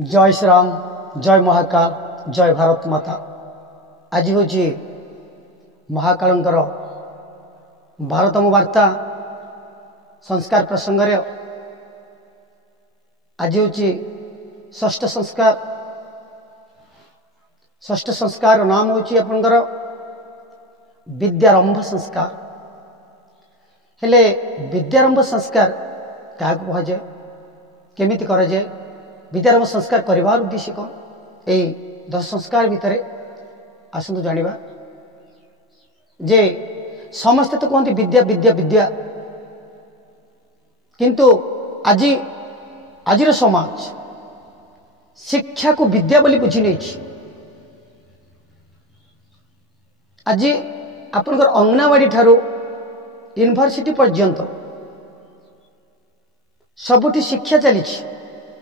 जय श्री राम, जय महाकाल, जय भारत माता। आज हूँ महाकालंकर 12तम वार्ता संस्कार प्रसंग। आज हूँ षष्ठ संस्कार। षष्ठ संस्कार नाम हूँ आपणकर विद्यारंभ संस्कार। हेले विद्यारंभ संस्कार क्या कह जाए, केमिति करा जाए, विद्यारंभ संस्कार करिवार उद्देश्य कौन, यही 10 संस्कार भितर आसतु जानिबा। जे समस्ते तो कहते विद्या विद्या विद्या, किंतु आजिर समाज शिक्षा को विद्या बोली बुझी नहीं। आज आपनकर अंगनावाड़ी ठारू यूनिवर्सिटी पर्यंत सबुठी शिक्षा चली,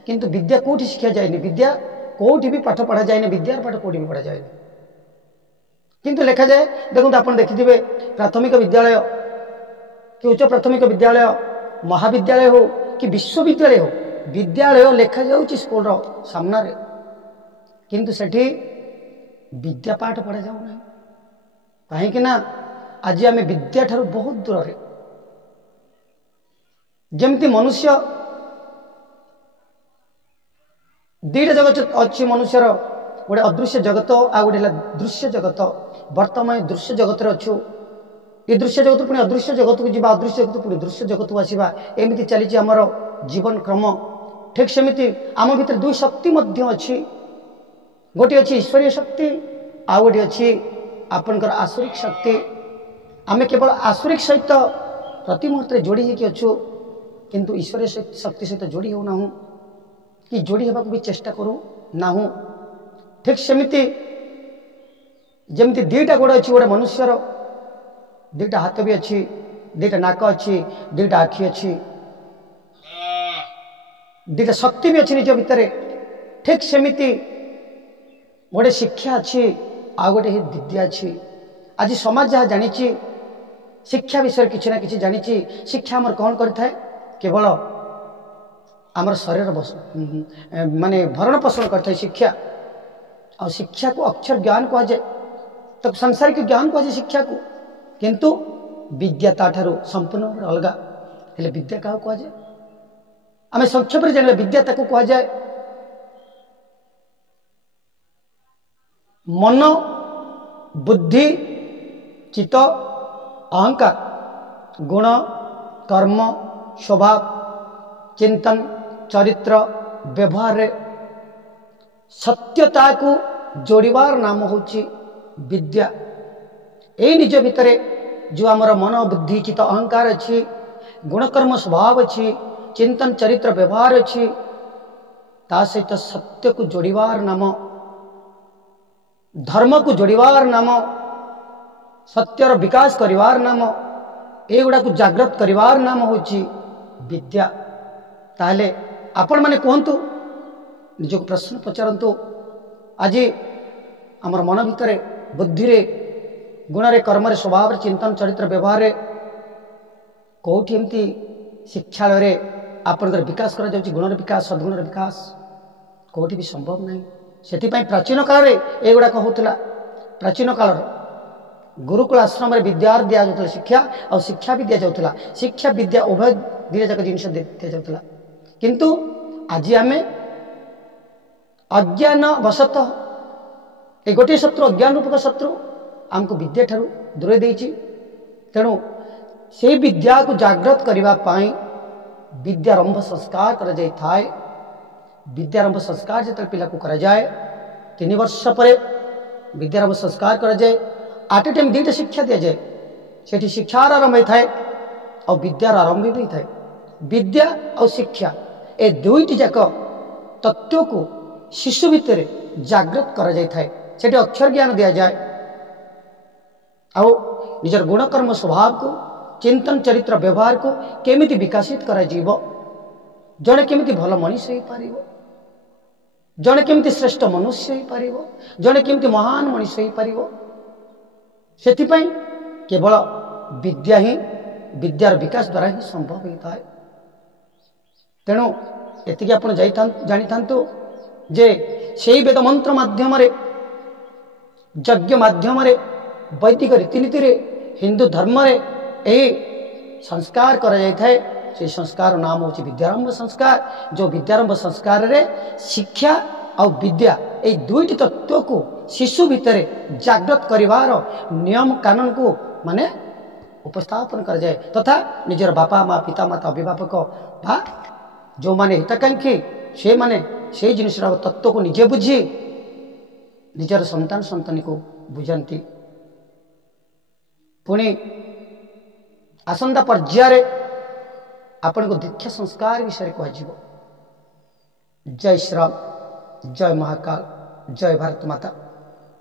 किंतु विद्या कोठी शिक्षा जाए, विद्या कोठी भी पाठ पढ़ा जाए, विद्यार पाठ कोठी भी पढ़ा जाए। किंतु लिखा जाए, देखो आप देखिथे प्राथमिक विद्यालय कि उच्च प्राथमिक विद्यालय, महाविद्यालय हो कि विश्वविद्यालय हो, विद्यालय लिखा जाऊँ स्कूल सामना रे, किंतु सेठी विद्या पाठ पढ़ा जाऊ ना। कहीं आज आम विद्या ठारू बहुत दूर रे। जमती मनुष्य दीटा जगत अच्छी, मनुष्यर गोटे अदृश्य जगत आ गोटे दृश्य जगत। वर्तमान दृश्य जगत अच्छु, ये दृश्य जगत पुणी अदृश्य जगत को जीवा, अदृश्य जगत पुणी दृश्य जगत को आसवा। एमती चली आमर जीवन क्रम। ठीक सेमती आम भीतर दुई शक्ति मध्य अच्छी, गोटे अच्छी ईश्वरीय शक्ति, आ गोटे अच्छी आपनकर आसुरिक शक्ति। आम केवल आसुरिक सहित प्रति मुहूर्त जोड़ी होकर अच्छु, किंतु ईश्वरीय शक्ति सहित जोड़ी होना कि जोड़ी होगा भी चेष्टा करूँ ना। ठीक सेमती जमती दीटा गोड़ अच्छी, गोटे मनुष्यर दीटा हाथ भी अच्छी, दीटा नाक अच्छी, दीटा आखि अच्छी, दीटा शक्ति भी अच्छी निज भितर। ठीक सेमती गोटे शिक्षा अच्छी, आ गोटे विद्या अच्छी। आज समाज जहाँ जानी शिक्षा विषय किसी ना कि जानी। शिक्षा आमर कौन करें, केवल आमर शरीर माने भरण पोषण करता है शिक्षा। और शिक्षा को अक्षर ज्ञान कह जाए, तो सांसारिक ज्ञान कह जाए शिक्षा को, किंतु विद्या ताठारू संपूर्ण अलगा। हेले विद्या क्या कह जाए, आम संक्षेप में जाना। विद्या ताको कह जाए मन, बुद्धि, चित्त, अहंकार, गुण, कर्म, स्वभाव, चिंतन, चरित्र, व्यवहार रे सत्यता को जोड़ीबार नाम होची विद्या। ए निज भितरे जो आमर मन, बुद्धि, चित्त, अहंकार अच्छी, गुणकर्म, स्वभाव अच्छी, चिंतन, चरित्र, व्यवहार अच्छी, ता सहित सत्य को जोड़ीबार नाम, धर्म को जोड़ीबार नाम, सत्यर विकास करिवार नाम, एगुड़ा को जागृत करिवार नाम होची विद्या। ताहले आपण माने कहतु, निज को प्रश्न पचारतु। आज आमर मन भितर, बुद्धि रे, गुण रे, कर्म रे, स्वभाव रे, चिंतन, चरित्र, व्यवहार रे कोठी एमती शिक्षालय रे आपनकर विकास करा जाउची, गुण रे विकास, सद्गुण रे विकास कोठी भी संभव नहीं। सेति पई प्राचीन काल रे एगुड़ा कहउतला। प्राचीन काल गुरुकुल आश्रम रे विद्या दिया जाउतला, शिक्षा और शिक्षा भी दिया जाउतला। शिक्षा विद्या उभय दिया जाक जिनिस दिया जाउतला, किंतु आज आमे अज्ञान वशतः ए गोटे शत्रु, अज्ञान रूपक शत्रु आमको विद्या ठारू दूरे देइछि। तेणु से विद्या को जागृत करने पाई विद्यारंभ संस्कार करा जाय थाए। विद्यारंभ संस्कार जो पिला को करा जाए, 3 वर्ष पर विद्यारंभ संस्कार करा जाए। आट ए टाइम 2टा शिक्षा दि जाए, सेठी शिक्षार आरंभ होता है और विद्यार आरंभ भी होता है। विद्या और शिक्षा ए दुईटी जाक तत्व को शिशु भितर जागृत करा जाय थाए। सेठी अक्षर ज्ञान दिया जाए और निजर गुणकर्म, स्वभाव को, चिंतन, चरित्र, व्यवहार को केमिति विकसित करा जीवो, जड़े केमिति भल मनुष्य हो पारिबो, जड़े केमिति श्रेष्ठ मनुष्य हो पारिबो, जड़े केमिति महान मनुष्य हो पारिबो। सेथिपई केवल विद्या ही, विद्यार विकास द्वारा ही संभव होता है। तेणु एतिकी आपण जानी थांतु जे सेई वेद मंत्र माध्यम यज्ञ माध्यम वैदिक रीतिनीति हिंदू धर्म यही संस्कार करा से संस्कार नाम हूँ विद्यारंभ संस्कार। जो विद्यारंभ संस्कार रे शिक्षा और विद्या ये दुईटी तत्व को शिशु भितर जागृत करिवार नियम कानून को माने उपस्थापन कर जाए तथा निजर बापा माँ पिता माता अभिभावक बा जो माने हितकांक्षी से माने से जिनिस तत्व को निजे बुझी निजर संतान संतानी को बुझाती। पुणी आसंता पर्याय आपण को दीक्षा संस्कार विषय कह। जय श्री राम, जय महाकाल, जय भारत माता।